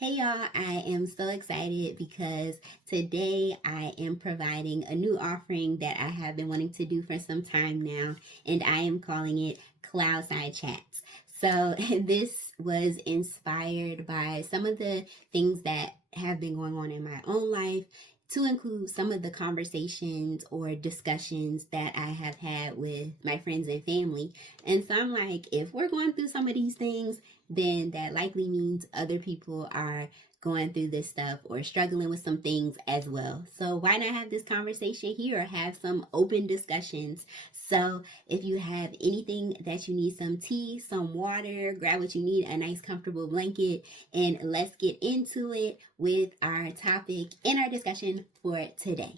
Hey y'all, I am so excited because today I am providing a new offering that I have been wanting to do for some time now, and I am calling it CLOUDSIDE Chats. So, this was inspired by some of the things that have been going on in my own life, to include some of the conversations or discussions that I have had with my friends and family. And so I'm like, if we're going through some of these things, then that likely means other people are going through this stuff or struggling with some things as well. So why not have this conversation here or have some open discussions? So if you have anything that you need, some tea, some water, grab what you need, a nice comfortable blanket, and let's get into it with our topic and our discussion for today.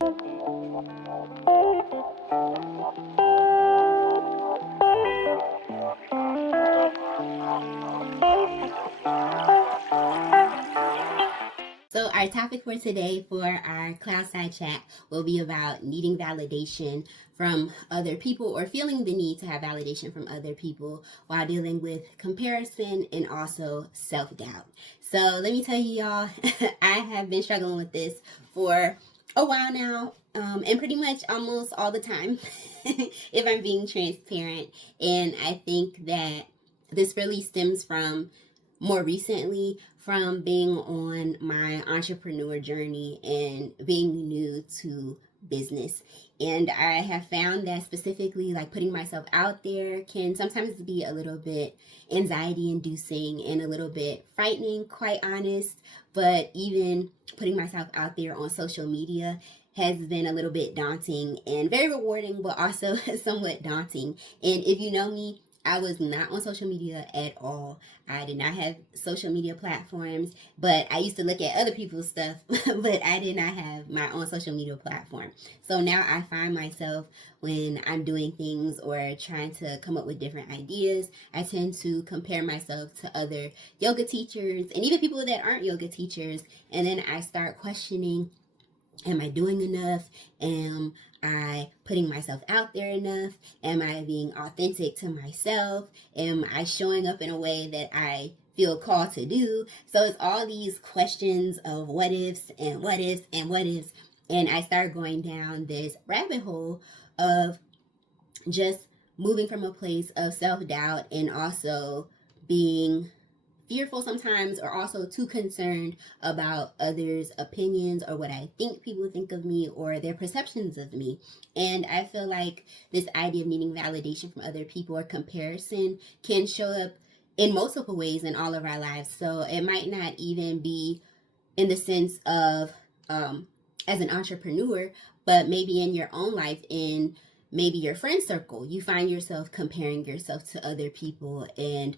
So, our topic for today for our CLOUDSIDE chat will be about needing validation from other people or feeling the need to have validation from other people while dealing with comparison and also self doubt. So, let me tell you, y'all, I have been struggling with this for a while now, and pretty much almost all the time, if I'm being transparent. And I think that this really stems from more recently from being on my entrepreneur journey and being new to business. And I have found that specifically, like putting myself out there can sometimes be a little bit anxiety inducing and a little bit frightening, quite honest. But even putting myself out there on social media has been a little bit daunting and very rewarding, but also somewhat daunting. And if you know me, I was not on social media at all. I did not have social media platforms, but I used to look at other people's stuff, but I did not have my own social media platform. So now I find myself when I'm doing things or trying to come up with different ideas, I tend to compare myself to other yoga teachers and even people that aren't yoga teachers. And then I start questioning, am I doing enough? Am I putting myself out there enough? Am I being authentic to myself? Am I showing up in a way that I feel called to do? So it's all these questions of what ifs and what ifs and what ifs. And I start going down this rabbit hole of just moving from a place of self-doubt and also being fearful sometimes, or also too concerned about others' opinions or what I think people think of me or their perceptions of me. And I feel like this idea of needing validation from other people or comparison can show up in multiple ways in all of our lives. So it might not even be in the sense of as an entrepreneur, but maybe in your own life, in maybe your friend circle, you find yourself comparing yourself to other people and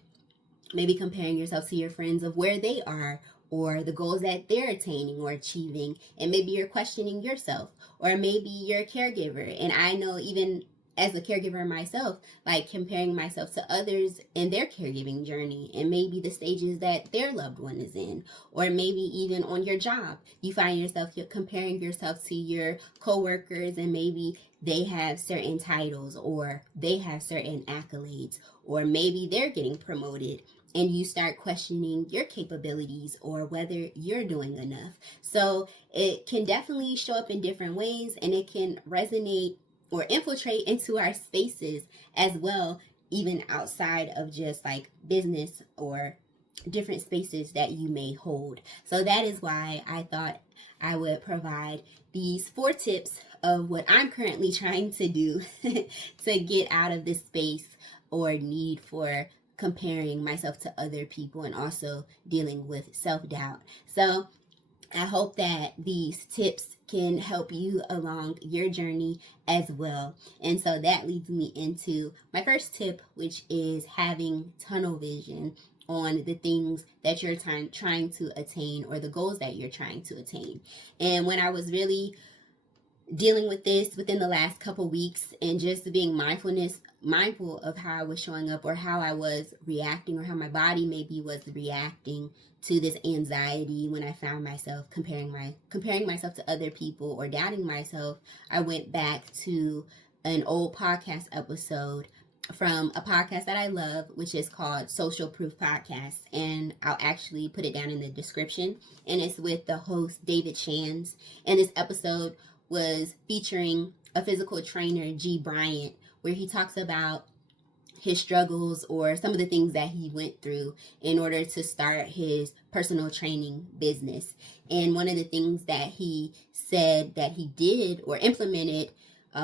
maybe comparing yourself to your friends of where they are or the goals that they're attaining or achieving. And maybe you're questioning yourself, or maybe you're a caregiver. And I know even as a caregiver myself, like comparing myself to others in their caregiving journey and maybe the stages that their loved one is in, or maybe even on your job, you find yourself comparing yourself to your coworkers and maybe they have certain titles or they have certain accolades, or maybe they're getting promoted and you start questioning your capabilities or whether you're doing enough. So it can definitely show up in different ways, and it can resonate or infiltrate into our spaces as well, even outside of just like business or different spaces that you may hold. So that is why I thought I would provide these 4 tips of what I'm currently trying to do to get out of this space or need for comparing myself to other people and also dealing with self-doubt. So I hope that these tips can help you along your journey as well. And so that leads me into my first tip, which is having tunnel vision on the things that you're trying to attain or the goals that you're trying to attain. And when I was really dealing with this within the last couple weeks and just being mindful of how I was showing up or how I was reacting or how my body maybe was reacting to this anxiety when I found myself comparing myself to other people or doubting myself, I went back to an old podcast episode from a podcast that I love, which is called Social Proof Podcast. And I'll actually put it down in the description. And it's with the host, David Shands. And this episode was featuring a physical trainer, Gee Bryant, where he talks about his struggles or some of the things that he went through in order to start his personal training business. And one of the things that he said that he did or implemented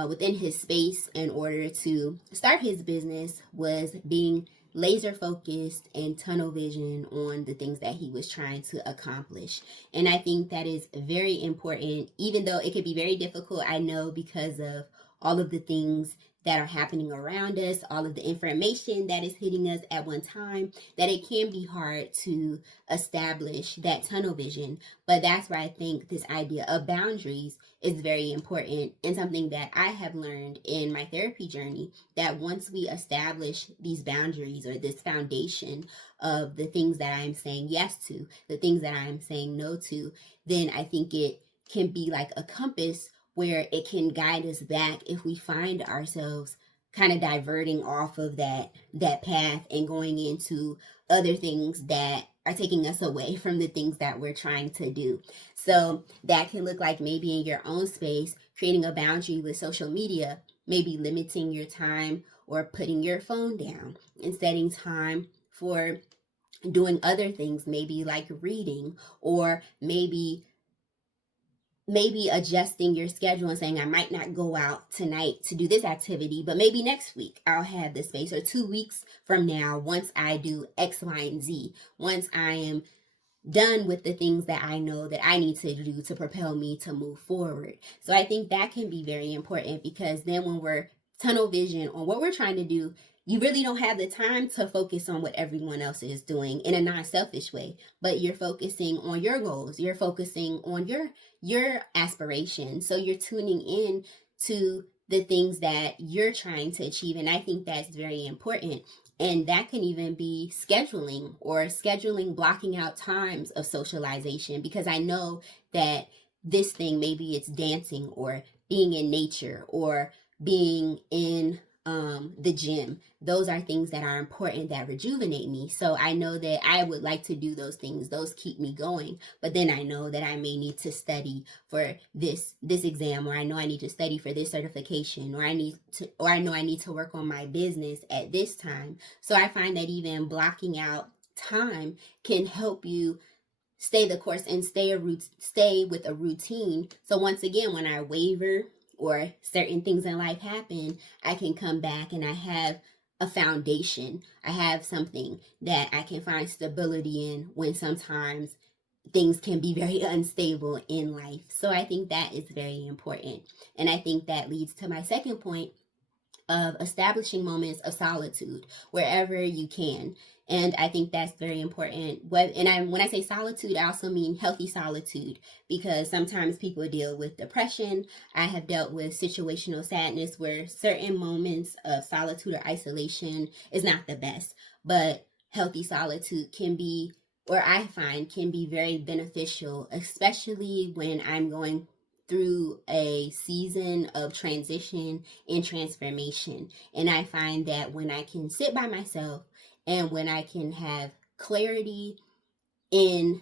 within his space in order to start his business was being laser focused and tunnel vision on the things that he was trying to accomplish. And I think that is very important, even though it could be very difficult. I know because of all of the things that are happening around us, all of the information that is hitting us at one time, that it can be hard to establish that tunnel vision. But that's where I think this idea of boundaries is very important, and something that I have learned in my therapy journey, that once we establish these boundaries or this foundation of the things that I'm saying yes to, the things that I'm saying no to, then I think it can be like a compass where it can guide us back if we find ourselves kind of diverting off of that path and going into other things that are taking us away from the things that we're trying to do. So that can look like maybe in your own space, creating a boundary with social media, maybe limiting your time or putting your phone down and setting time for doing other things, maybe like reading, or maybe adjusting your schedule and saying, I might not go out tonight to do this activity, but maybe next week I'll have the space, or 2 weeks from now, once I do X, Y, and Z, once I am done with the things that I know that I need to do to propel me to move forward. So I think that can be very important, because then when we're tunnel vision on what we're trying to do, you really don't have the time to focus on what everyone else is doing in a non-selfish way, but you're focusing on your goals. You're focusing on your aspirations. So you're tuning in to the things that you're trying to achieve. And I think that's very important. And that can even be scheduling, blocking out times of socialization, because I know that this thing, maybe it's dancing or being in nature or being in the gym. Those are things that are important, that rejuvenate me. So I know that I would like to do those things. Those keep me going. But then I know that I may need to study for this exam, or I know I need to study for this certification, or I know I need to work on my business at this time. So I find that even blocking out time can help you stay the course and stay with a routine. So once again, when I waver or certain things in life happen, I can come back and I have a foundation. I have something that I can find stability in when sometimes things can be very unstable in life. So I think that is very important. And I think that leads to my second point of establishing moments of solitude wherever you can. And I think that's very important. When I say solitude, I also mean healthy solitude, because sometimes people deal with depression. I have dealt with situational sadness, where certain moments of solitude or isolation is not the best. But healthy solitude can be, or I find can be, very beneficial, especially when I'm going through a season of transition and transformation. And I find that when I can sit by myself and when I can have clarity in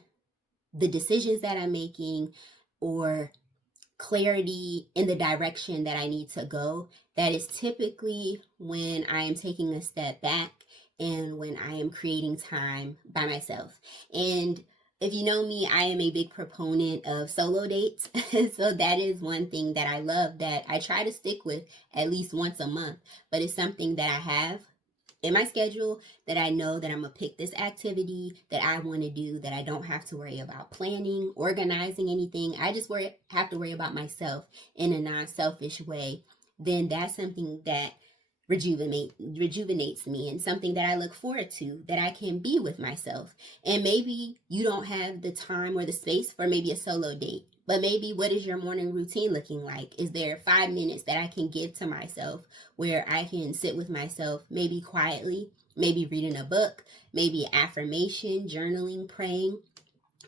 the decisions that I'm making, or clarity in the direction that I need to go, that is typically when I am taking a step back and when I am creating time by myself. And if you know me, I am a big proponent of solo dates. So that is one thing that I love, that I try to stick with at least once a month. But it's something that I have in my schedule, that I know that I'm going to pick this activity that I want to do, that I don't have to worry about planning, organizing anything. I just have to worry about myself in a non-selfish way. Then that's something that rejuvenates me, and something that I look forward to, that I can be with myself. And maybe you don't have the time or the space for maybe a solo date, but maybe, what is your morning routine looking like? Is there 5 minutes that I can give to myself, where I can sit with myself, maybe quietly, maybe reading a book, maybe affirmation, journaling, praying,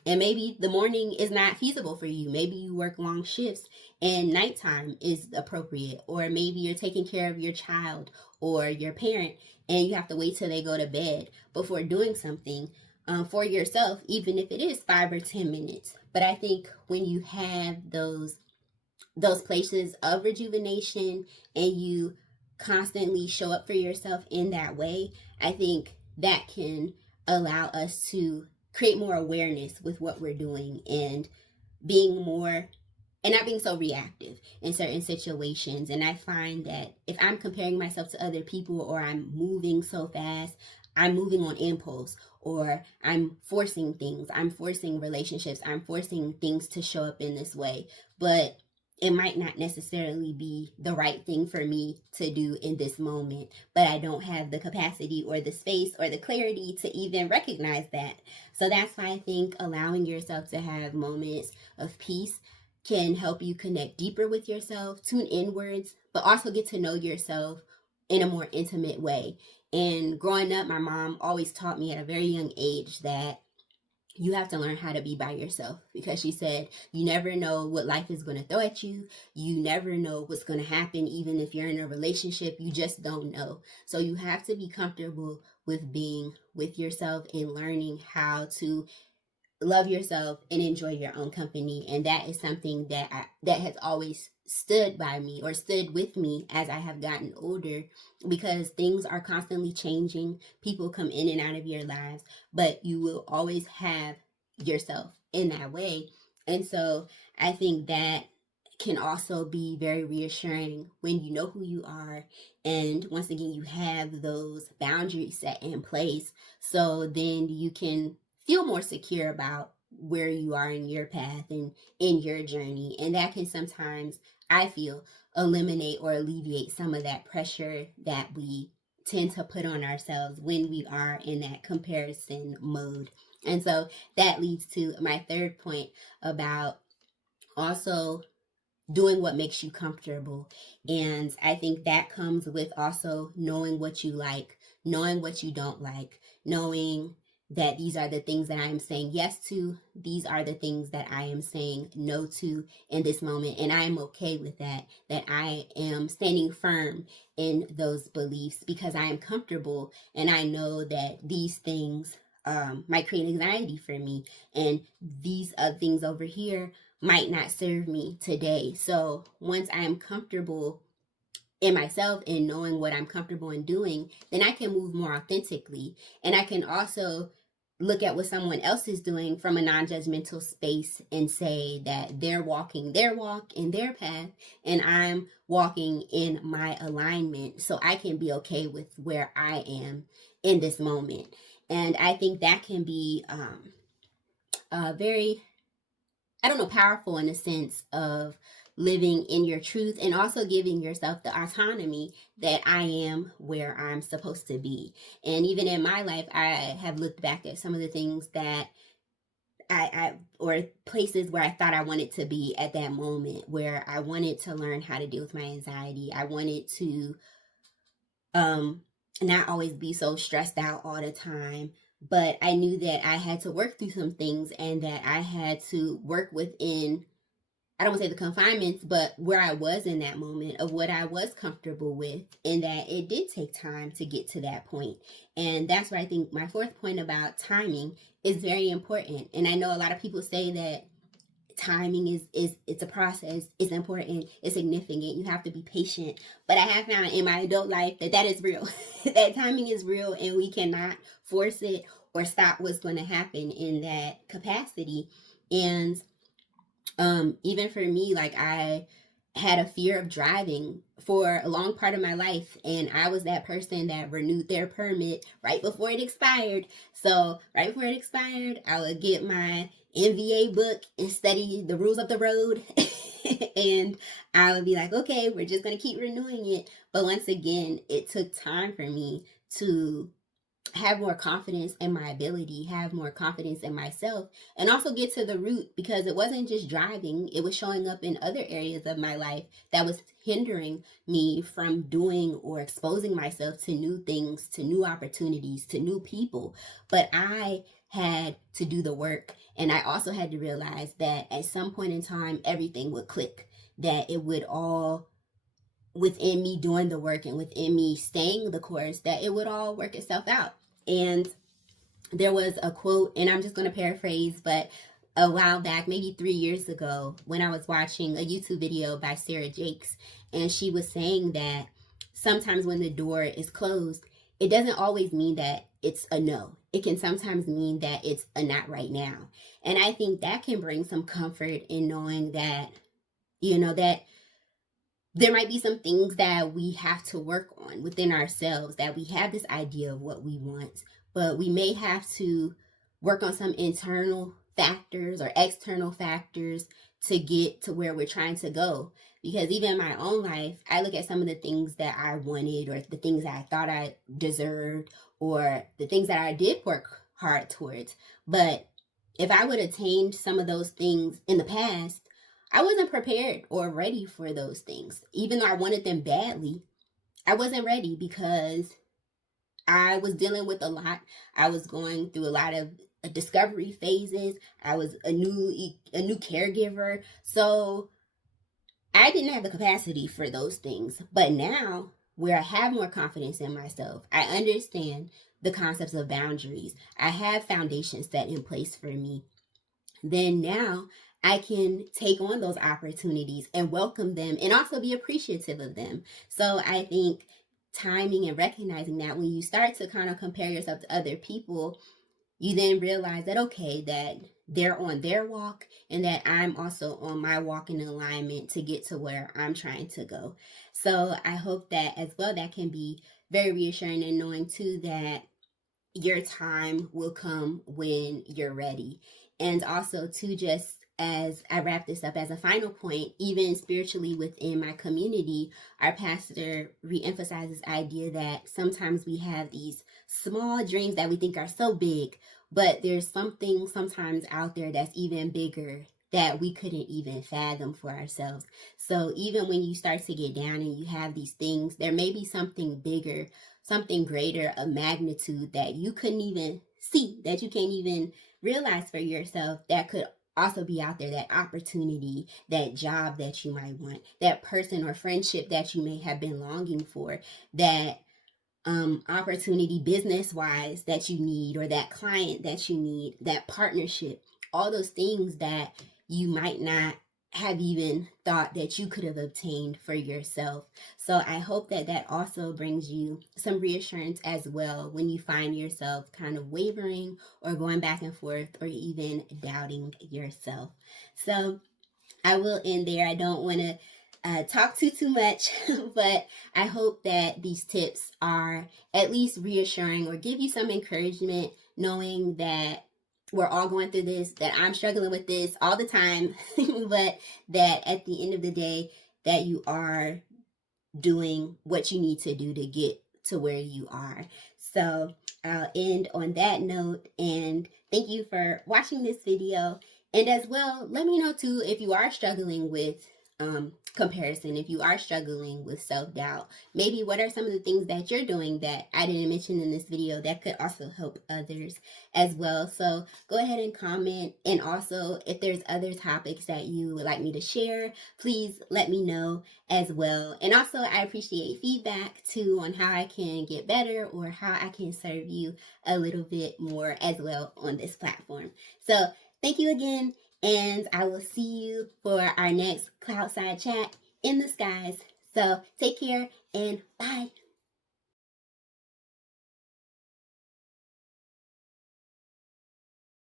And maybe the morning is not feasible for you. Maybe you work long shifts and nighttime is appropriate. Or maybe you're taking care of your child or your parent and you have to wait till they go to bed before doing something for yourself, even if it is 5 or 10 minutes. But I think when you have those places of rejuvenation and you constantly show up for yourself in that way, I think that can allow us to create more awareness with what we're doing and being more and not being so reactive in certain situations. And I find that if I'm comparing myself to other people or I'm moving so fast, I'm moving on impulse, or I'm forcing things, I'm forcing relationships, I'm forcing things to show up in this way. But it might not necessarily be the right thing for me to do in this moment, but I don't have the capacity or the space or the clarity to even recognize that. So that's why I think allowing yourself to have moments of peace can help you connect deeper with yourself, tune inwards, but also get to know yourself in a more intimate way. And growing up, my mom always taught me at a very young age that you have to learn how to be by yourself, because she said you never know what life is going to throw at you. You never know what's going to happen. Even if you're in a relationship, you just don't know. So you have to be comfortable with being with yourself and learning how to love yourself and enjoy your own company. And that is something that has always stood by me or stood with me as I have gotten older, because things are constantly changing. People come in and out of your lives, but you will always have yourself in that way. And so I think that can also be very reassuring when you know who you are, and once again you have those boundaries set in place, so then you can feel more secure about where you are in your path and in your journey. And that can sometimes, I feel, eliminate or alleviate some of that pressure that we tend to put on ourselves when we are in that comparison mode. And so that leads to my third point about also doing what makes you comfortable. And I think that comes with also knowing what you like, knowing what you don't like, knowing that these are the things that I am saying yes to, these are the things that I am saying no to in this moment. And I am okay with that, that I am standing firm in those beliefs because I am comfortable and I know that these things might create anxiety for me. And these things over here might not serve me today. So once I am comfortable in myself and knowing what I'm comfortable in doing, then I can move more authentically. And I can also look at what someone else is doing from a non-judgmental space and say that they're walking their walk in their path and I'm walking in my alignment, so I can be okay with where I am in this moment. And I think that can be very, I don't know, powerful in the sense of living in your truth and also giving yourself the autonomy that I am where I'm supposed to be. And even in my life, I have looked back at some of the things that I or places where I thought I wanted to be at that moment, where I wanted to learn how to deal with my anxiety. I wanted to not always be so stressed out all the time. But I knew that I had to work through some things and that I had to work within, I don't want to say the confinements, but where I was in that moment of what I was comfortable with, and that it did take time to get to that point. And that's where I think my fourth point about timing is very important. And I know a lot of people say that timing is it's a process, it's important, it's significant, you have to be patient. But I have found in my adult life that is real. That timing is real and we cannot force it or stop what's going to happen in that capacity. And even for me, like, I had a fear of driving for a long part of my life, and I was that person that renewed their permit right before it expired. So right before it expired, I would get my NVA book and study the rules of the road. And I would be like, okay, we're just going to keep renewing it. But once again, it took time for me to have more confidence in my ability, have more confidence in myself, and also get to the root, because it wasn't just driving, it was showing up in other areas of my life that was hindering me from doing or exposing myself to new things, to new opportunities, to new people. But I had to do the work. And I also had to realize that at some point in time, everything would click, that it would all, within me doing the work and within me staying the course, that it would all work itself out. And there was a quote, and I'm just going to paraphrase, but a while back, maybe 3 years ago, when I was watching a YouTube video by Sarah Jakes, and she was saying that sometimes when the door is closed, it doesn't always mean that it's a no. It can sometimes mean that it's a not right now. And I think that can bring some comfort in knowing that, that there might be some things that we have to work on within ourselves, that we have this idea of what we want, but we may have to work on some internal factors or external factors to get to where we're trying to go. Because even in my own life, I look at some of the things that I wanted, or the things that I thought I deserved, or the things that I did work hard towards. But if I would have attained some of those things in the past, I wasn't prepared or ready for those things. Even though I wanted them badly, I wasn't ready because I was dealing with a lot. I was going through a lot of discovery phases. I was a new caregiver. So I didn't have the capacity for those things. But now, where I have more confidence in myself, I understand the concepts of boundaries. I have foundations set in place for me. Then now I can take on those opportunities and welcome them and also be appreciative of them. So I think timing and recognizing that when you start to kind of compare yourself to other people, you then realize that, okay, that they're on their walk and that I'm also on my walk in alignment to get to where I'm trying to go. So I hope that as well, that can be very reassuring, and knowing too that your time will come when you're ready. And also too, just as I wrap this up as a final point, even spiritually within my community, our pastor reemphasizes this idea that sometimes we have these small dreams that we think are so big, but there's something sometimes out there that's even bigger that we couldn't even fathom for ourselves. So even when you start to get down and you have these things, there may be something bigger, something greater, a magnitude that you couldn't even see, that you can't even realize for yourself, that could also be out there, that opportunity, that job that you might want, that person or friendship that you may have been longing for, that opportunity business wise that you need, or that client that you need, that partnership, all those things that you might not have even thought that you could have obtained for yourself. So I hope that that also brings you some reassurance as well when you find yourself kind of wavering or going back and forth or even doubting yourself. So I will end there. I don't want to talk too much, but I hope that these tips are at least reassuring or give you some encouragement, knowing that we're all going through this, that I'm struggling with this all the time, but that at the end of the day, that you are doing what you need to do to get to where you are. So I'll end on that note, and thank you for watching this video. And as well, let me know too if you are struggling with comparison, if you are struggling with self-doubt, maybe what are some of the things that you're doing that I didn't mention in this video that could also help others as well. So go ahead and comment, and also if there's other topics that you would like me to share, please let me know as well. And also I appreciate feedback too on how I can get better or how I can serve you a little bit more as well on this platform. So thank you again, and I will see you for our next Cloudside Chat in the skies. So take care and bye.